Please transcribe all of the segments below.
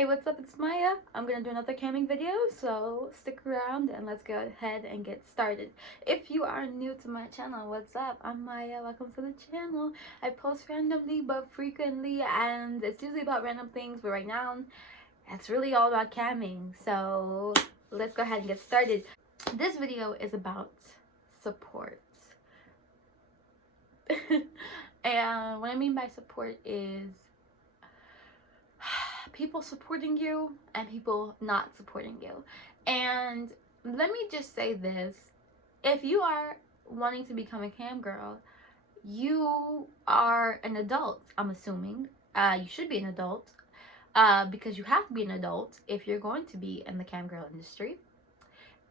Hey, what's up? It's Maya. I'm gonna do another camming video, so stick around and let's go ahead and get started. If you are new to my channel, what's up? I'm Maya. Welcome to the channel. I post randomly but frequently, and it's usually about random things, but right now it's really all about camming. So let's go ahead and get started. This video is about support. And what I mean by support is people supporting you and people not supporting you. And let me just say this: if you are wanting to become a cam girl, you are an adult. I'm assuming you should be an adult, because you have to be an adult if you're going to be in the cam girl industry.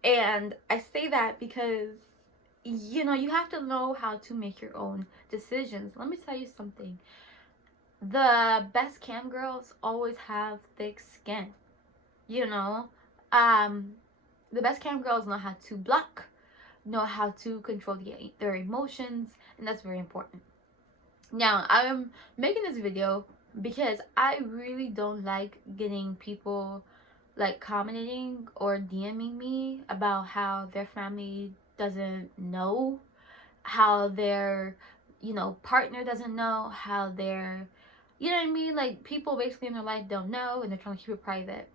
And I say that because you have to know how to make your own decisions. Let me tell you something: the best cam girls always have thick skin. The best cam girls know how to block, know how to control their emotions, and that's very important. Now, I'm making this video because I really don't like getting people like commenting or DMing me about how their family doesn't know, how their partner doesn't know, how their what I mean, like people basically in their life don't know and they're trying to keep it private.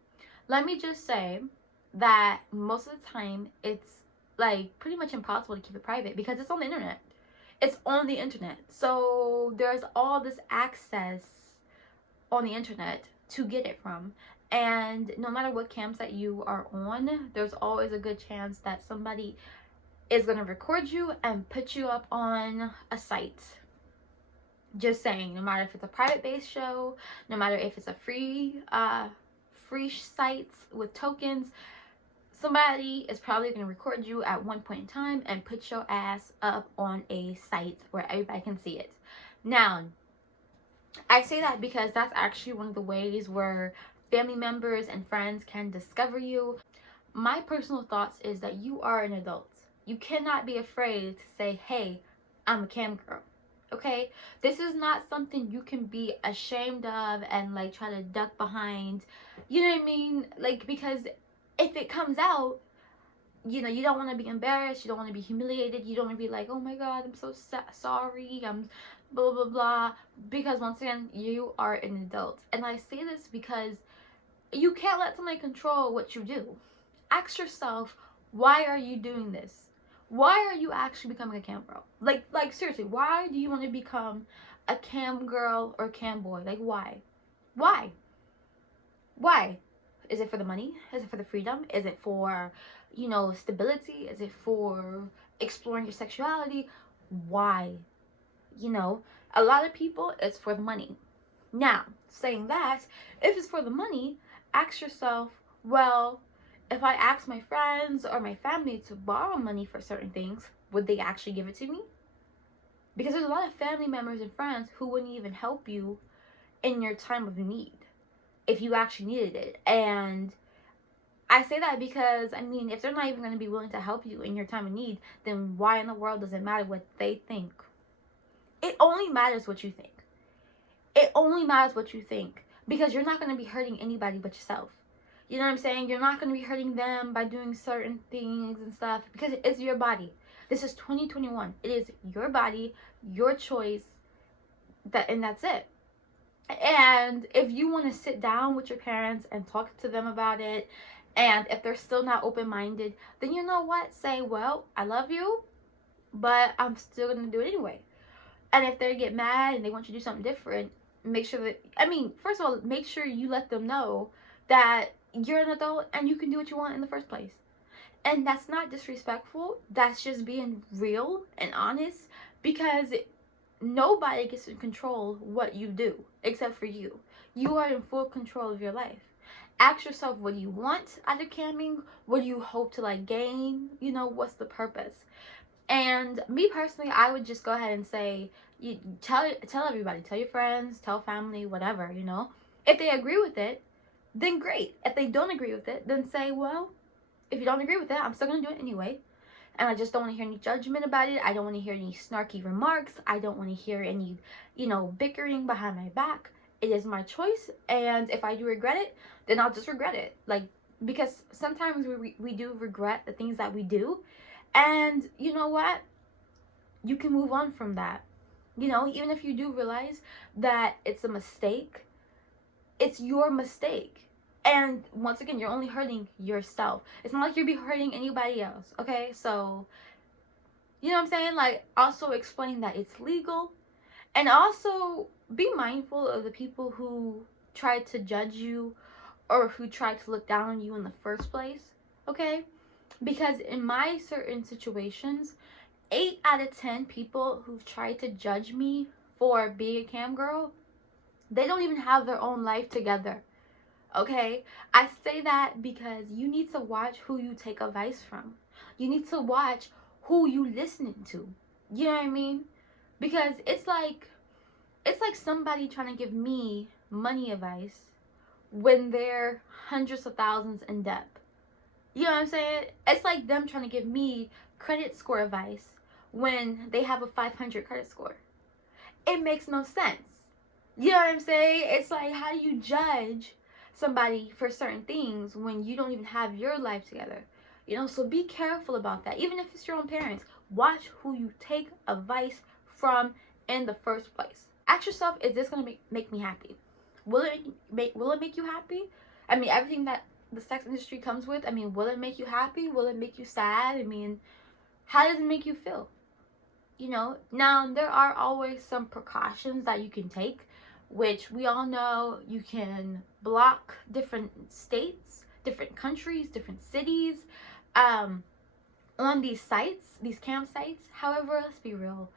Let me just say that most of the time it's like pretty much impossible to keep it private because it's on the internet. It's on the internet. So there's all this access on the internet to get it from. And no matter what cams that you are on, there's always a good chance that somebody is going to record you and put you up on a site. Just saying, no matter if it's a private based show, no matter if it's a free sites with tokens, somebody is probably going to record you at one point in time and put your ass up on a site where everybody can see it. Now, I say that because that's actually one of the ways where family members and friends can discover you. My personal thoughts is that you are an adult. You cannot be afraid to say, hey, I'm a cam girl. Okay, this is not something you can be ashamed of and like try to duck behind, you know what I mean? Like, because if it comes out, you don't want to be embarrassed, you don't want to be humiliated, you don't want to be like, oh my god, I'm so sorry, I'm blah blah blah, because once again, you are an adult. And I say this because you can't let somebody control what you do. Ask yourself, why are you doing this? Why are you actually becoming a cam girl? Like seriously, why do you want to become a cam girl or cam boy? Like, why? Why? Is it for the money? Is it for the freedom? Is it for, stability? Is it for exploring your sexuality? Why? A lot of people, it's for the money. Now, saying that, if it's for the money, ask yourself, well, if I ask my friends or my family to borrow money for certain things, would they actually give it to me? Because there's a lot of family members and friends who wouldn't even help you in your time of need if you actually needed it. And I say that because, I mean, if they're not even going to be willing to help you in your time of need, then why in the world does it matter what they think? It only matters what you think. It only matters what you think, because you're not going to be hurting anybody but yourself. You know what I'm saying? You're not going to be hurting them by doing certain things and stuff, because it's your body. This is 2021. It is your body, your choice, and that's it. And if you want to sit down with your parents and talk to them about it, and if they're still not open-minded, then you know what? Say, well, I love you, but I'm still going to do it anyway. And if they get mad and they want you to do something different, make sure that, first of all, make sure you let them know that you're an adult and you can do what you want in the first place. And that's not disrespectful. That's just being real and honest, because nobody gets to control what you do except for you. You are in full control of your life. Ask yourself, what do you want out of camming? What do you hope to gain? What's the purpose? And me personally, I would just go ahead and say, you tell everybody, tell your friends, tell family, whatever, If they agree with it, then great. If they don't agree with it, then say, well, if you don't agree with it, I'm still going to do it anyway. And I just don't want to hear any judgment about it. I don't want to hear any snarky remarks. I don't want to hear any, bickering behind my back. It is my choice, and if I do regret it, then I'll just regret it. Like, because sometimes we do regret the things that we do, and you know what? You can move on from that. You know, even if you do realize that it's a mistake, it's your mistake. And once again, you're only hurting yourself. It's not like you'll be hurting anybody else, okay? So, you know what I'm saying? Like, also explain that it's legal. And also, be mindful of the people who try to judge you or who try to look down on you in the first place, okay? Because in my certain situations, 8 out of 10 people who've tried to judge me for being a cam girl, they don't even have their own life together, okay? I say that because you need to watch who you take advice from. You need to watch who you listening to. You know what I mean? Because it's like somebody trying to give me money advice when they're hundreds of thousands in debt. You know what I'm saying? It's like them trying to give me credit score advice when they have a 500 credit score. It makes no sense. You know what I'm saying? It's like, how do you judge somebody for certain things when you don't even have your life together? You know, so be careful about that. Even if it's your own parents, watch who you take advice from in the first place. Ask yourself, is this going to make me happy? Will it make you happy? I mean, everything that the sex industry comes with, I mean, will it make you happy? Will it make you sad? I mean, how does it make you feel? You know, now there are always some precautions that you can take, which we all know. You can block different states, different countries, different cities on these sites, these campsites. However, let's be real,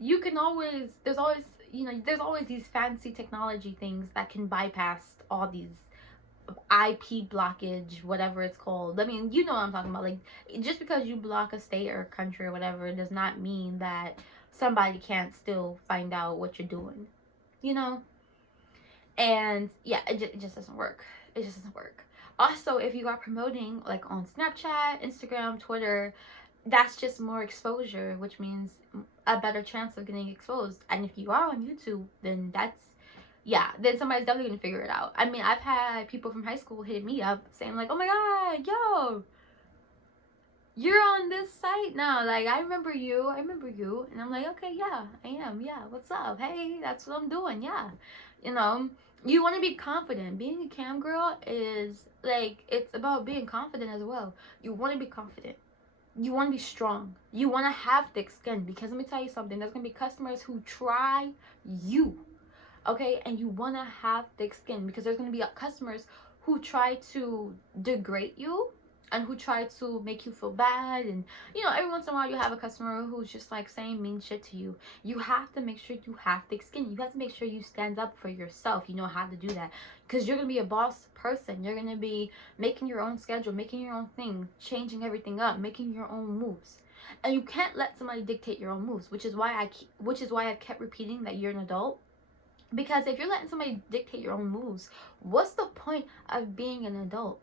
you can always, there's always these fancy technology things that can bypass all these IP blockage, whatever it's called. I mean, you know what I'm talking about. Like, just because you block a state or a country or whatever does not mean that somebody can't still find out what you're doing, you know? And yeah, it just doesn't work. It just doesn't work. Also, if you are promoting like on Snapchat, Instagram, Twitter, that's just more exposure, which means a better chance of getting exposed. And if you are on YouTube, then then somebody's definitely gonna figure it out. I mean, I've had people from high school hitting me up saying like, oh my god, yo, you're on this site now, like, I remember you. And I'm like, okay, yeah, I am. Yeah, what's up? Hey, that's what I'm doing. Yeah, you know, you want to be confident. Being a cam girl is like, it's about being confident as well. You want to be confident. You want to be strong. You want to have thick skin, because let me tell you something, there's gonna be customers who try you, okay? And you want to have thick skin, because there's going to be customers who try to degrade you and who try to make you feel bad. And you know, every once in a while you have a customer who's just like saying mean shit to you. You have to make sure you have thick skin. You have to make sure you stand up for yourself. You know how to do that, because you're going to be a boss person. You're going to be making your own schedule, making your own thing, changing everything up, making your own moves. And you can't let somebody dictate your own moves, which is why I've kept repeating that you're an adult. Because if you're letting somebody dictate your own moves, what's the point of being an adult?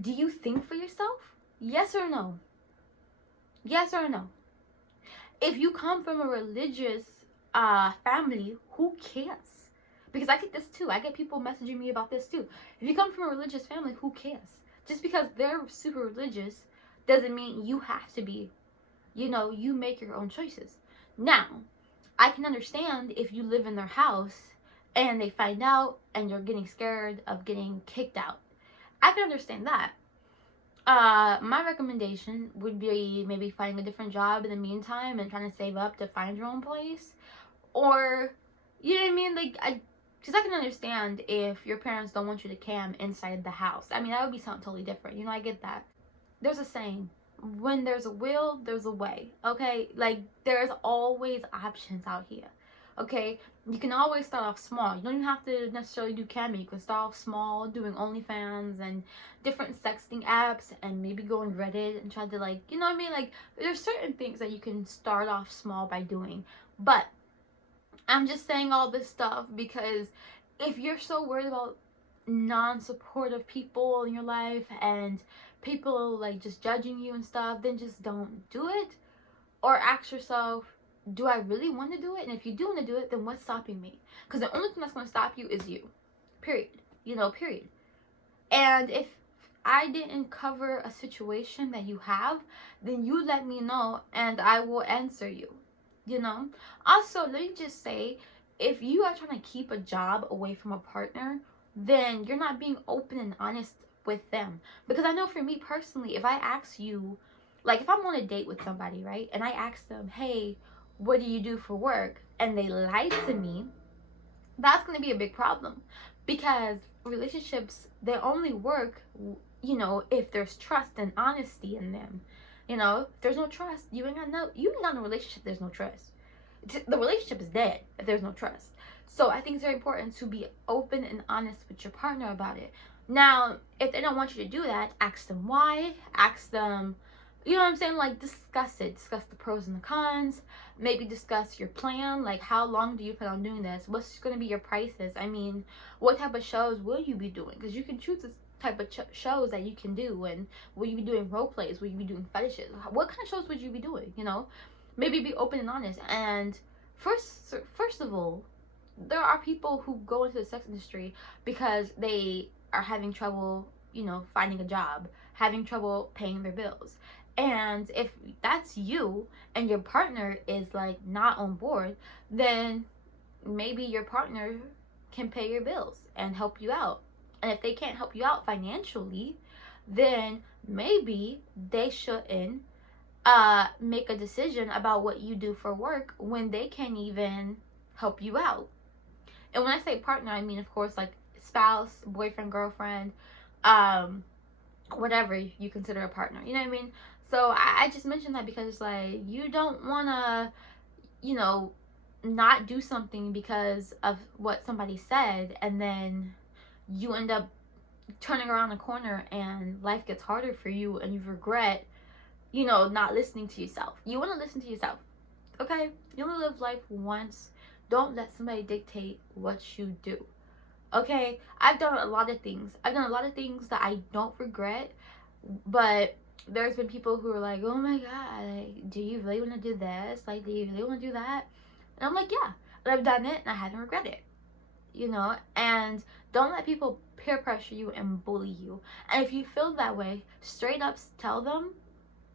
Do you think for yourself? Yes or no? Yes or no? If you come from a religious family, who cares? Because I get this too. I get people messaging me about this too. If you come from a religious family, who cares? Just because they're super religious doesn't mean you have to be. You know, you make your own choices. Now, I can understand if you live in their house and they find out and you're getting scared of getting kicked out. I can understand that. My recommendation would be maybe finding a different job in the meantime and trying to save up to find your own place. Or, you know what I mean? Like, because I can understand if your parents don't want you to cam inside the house. I mean, that would be something totally different. You know, I get that. There's a saying, when there's a will, there's a way, okay? Like, there's always options out here, okay? You can always start off small. You don't even have to necessarily do camming. You can start off small, doing ONLYFANS and different sexting apps, and maybe go on Reddit and try to, like, you know what I mean? Like, there's certain things that you can start off small by doing. But I'm just saying all this stuff because if you're so worried about non-supportive people in your life and people like just judging you and stuff, then just don't do it. Or ask yourself, do I really want to do it? And if you do want to do it, then what's stopping me? Because the only thing that's going to stop you is you. Period. Period. And if I didn't cover a situation that you have, then you let me know and I will answer you. Also, let me just say, if you are trying to keep a job away from a partner, then you're not being open and honest with them. Because I know for me personally, if I ask you, like if I'm on a date with somebody, right, and I ask them, hey, what do you do for work, and they lie to me, that's going to be a big problem. Because relationships, they only work, if there's trust and honesty in them. If there's no trust, you ain't got no relationship. There's no trust. The relationship is dead if there's no trust. So I think it's very important to be open and honest with your partner about it. Now, if they don't want you to do that, ask them why. Ask them, you know what I'm saying? Like, discuss it. Discuss the pros and the cons. Maybe discuss your plan. Like, how long do you plan on doing this? What's going to be your prices? I mean, what type of shows will you be doing? Because you can choose this type of shows that you can do. And will you be doing role plays? Will you be doing fetishes? What kind of shows would you be doing? Maybe be open and honest. And first of all, there are people who go into the sex industry because they are having trouble, finding a job, having trouble paying their bills. And if that's you and your partner is like not on board, then maybe your partner can pay your bills and help you out. And if they can't help you out financially, then maybe they shouldn't make a decision about what you do for work when they can't even help you out. And when I say partner, I mean, of course, like spouse, boyfriend, girlfriend, whatever you consider a partner. You know what I mean? So I just mentioned that because it's like, you don't want to, not do something because of what somebody said, and then you end up turning around the corner and life gets harder for you and you regret, not listening to yourself. You want to listen to yourself, okay? You only live life once. Don't let somebody dictate what you do, okay? I've done a lot of things. That I don't regret, but there's been people who are like, oh my god, like, do you really want to do this? Like, do you really want to do that? And I'm like, yeah. And I've done it and I haven't regretted it, And don't let people peer pressure you and bully you. And if you feel that way, straight up tell them,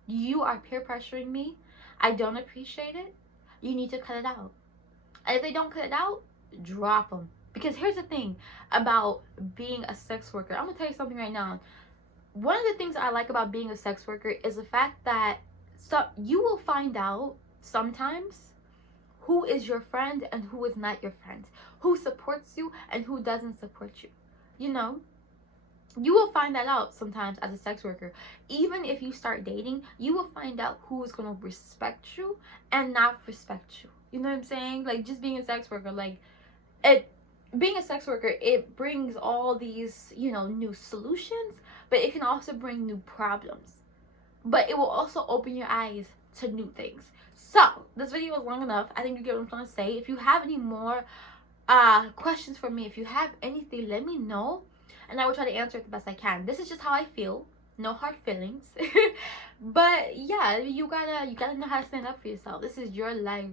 you are peer pressuring me. I don't appreciate it. You need to cut it out. And if they don't cut it out, drop them. Because here's the thing about being a sex worker. I'm going to tell you something right now. One of the things I like about being a sex worker is the fact that you will find out sometimes who is your friend and who is not your friend. Who supports you and who doesn't support you. You will find that out sometimes as a sex worker. Even if you start dating, you will find out who is going to respect you and not respect you. You know what I'm saying? Like, just being a sex worker, like, being a sex worker, it brings all these, new solutions, but it can also bring new problems. But it will also open your eyes to new things. So, this video was long enough. I think you get what I'm trying to say. If you have any more questions for me, if you have anything, let me know. And I will try to answer it the best I can. This is just how I feel. No hard feelings. But yeah, you gotta know how to stand up for yourself. This is your life.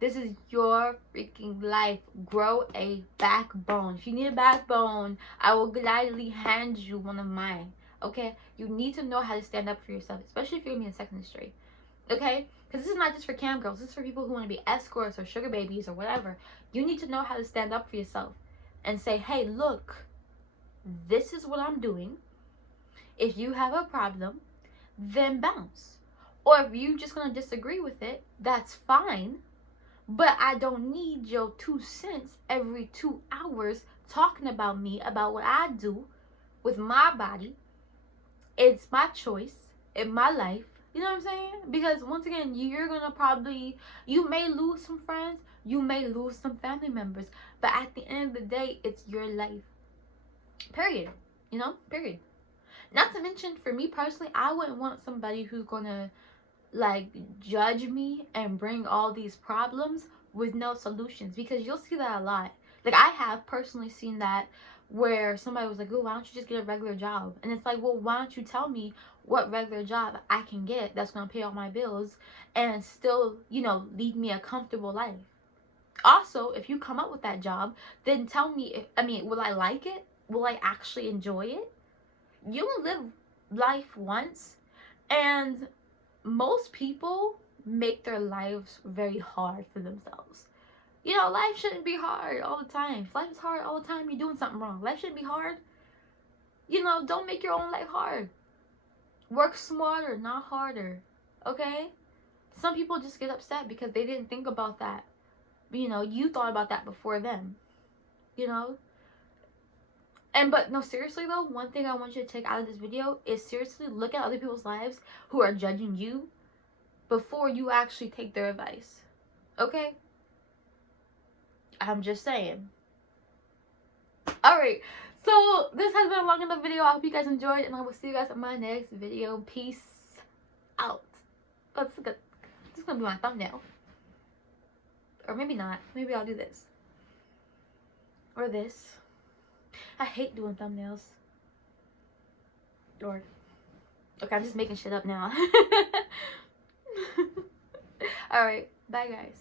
This is your freaking life. Grow a backbone. If you need a backbone, I will gladly hand you one of mine. Okay? You need to know how to stand up for yourself, especially if you're gonna be in the sex industry. Okay? Because this is not just for cam girls. This is for people who want to be escorts or sugar babies or whatever. You need to know how to stand up for yourself and say, hey, look, this is what I'm doing. If you have a problem, then bounce. Or if you're just going to disagree with it, that's fine. But I don't need your 2 cents every 2 hours talking about me, about what I do with my body. It's my choice in my life. You know what I'm saying? Because once again, you're going to you may lose some friends, you may lose some family members. But at the end of the day, it's your life. Period. Period. Not to mention, for me personally, I wouldn't want somebody who's gonna like judge me and bring all these problems with no solutions, because you'll see that a lot. Like, I have personally seen that where somebody was like, oh, why don't you just get a regular job? And it's like, well, why don't you tell me what regular job I can get that's going to pay all my bills and still, you know, lead me a comfortable life? Also, if you come up with that job, then tell me, will I like it? Will I actually enjoy it? You only live life once, and most people make their lives very hard for themselves. You know, life shouldn't be hard all the time. If life is hard all the time, you're doing something wrong. Life shouldn't be hard. You know, don't make your own life hard. Work smarter, not harder. Okay? Some people just get upset because they didn't think about that. You know, you thought about that before them. You know? But no, seriously though, one thing I want you to take out of this video is seriously look at other people's lives who are judging you before you actually take their advice. Okay? I'm just saying. Alright, so this has been a long enough video. I hope you guys enjoyed, and I will see you guys in my next video. Peace out. This is gonna be my thumbnail. Or maybe not. Maybe I'll do this. Or this. I hate doing thumbnails. Lord. Okay, I'm just making shit up now. Alright, bye guys.